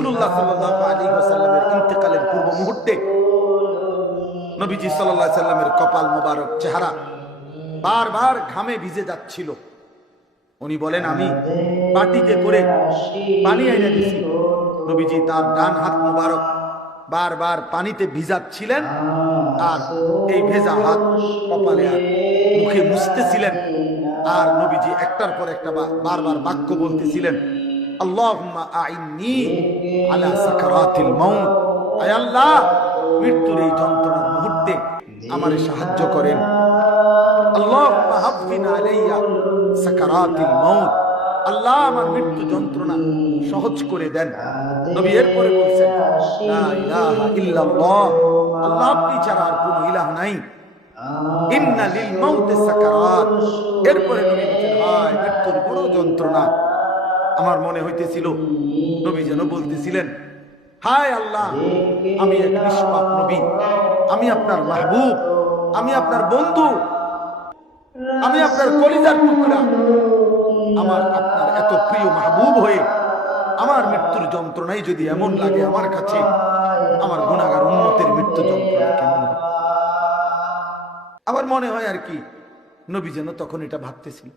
রাসূলুল্লাহ সাল্লাল্লাহু আলাইহি ওয়াসাল্লামের ইন্তেকালের পূর্ব মুহূর্তে নবীজি সাল্লাল্লাহু আলাইহি ওয়াসাল্লামের কপাল মোবারক, চেহারা বারবার ঘামে ভিজে যাচ্ছিল। উনি বলেন, আমি বাটিতে করে পানি এনে দিছি। নবীজি তার ডান হাত মোবারক বারবার পানিতে ভিজাচ্ছিলেন, আর এই ভেজা হাত কপালে আর মুখে মুছতেছিলেন। আর নবীজি একটার পর একটা বারবার বাক্য বলতেছিলেন, আল্লাহুম্মা আইন্নি আলা সাকারাতিল মাউত, আয় আল্লাহ, মৃত্যুর এই যন্ত্রণার মুহূর্তে আমারে সাহায্য করেন। আল্লাহুম্মা হাফিন আলাইয়া সাকারাতিল মাউত, আল্লাহ আমার মৃত্যু যন্ত্রণা সহজ করে দেন। নবী এরপরে বলছেন, লা ইলাহা ইল্লাল্লাহ, আল্লাহ আপনি ছাড়া আর কোনো ইলাহ নাই। ইন্না লিল মাউতি সাকারাত। এরপরে নবী বলছেন, হায় মৃত্যুর বড় যন্ত্রণা। আমার মনে হইতেছিল নবী যেন বলতেছিলেন, হায় আল্লাহ, আমি এক নিষ্পাপ নবী, আমি আপনার মাহবুব, আমি আপনার বন্ধু, আমি আপনার কলিজার টুকরা, আমার আপনার এত প্রিয় মাহবুব হয়ে আমার মৃত্যুর যন্ত্রণাই যদি এমন লাগে আমার কাছে, আমার গুনাহগার উম্মতের মৃত্যু যন্ত্রণা কেমন হবে? আমার মনে হয় আর কি নবী যেন তখন এটা ভাবতেছিল।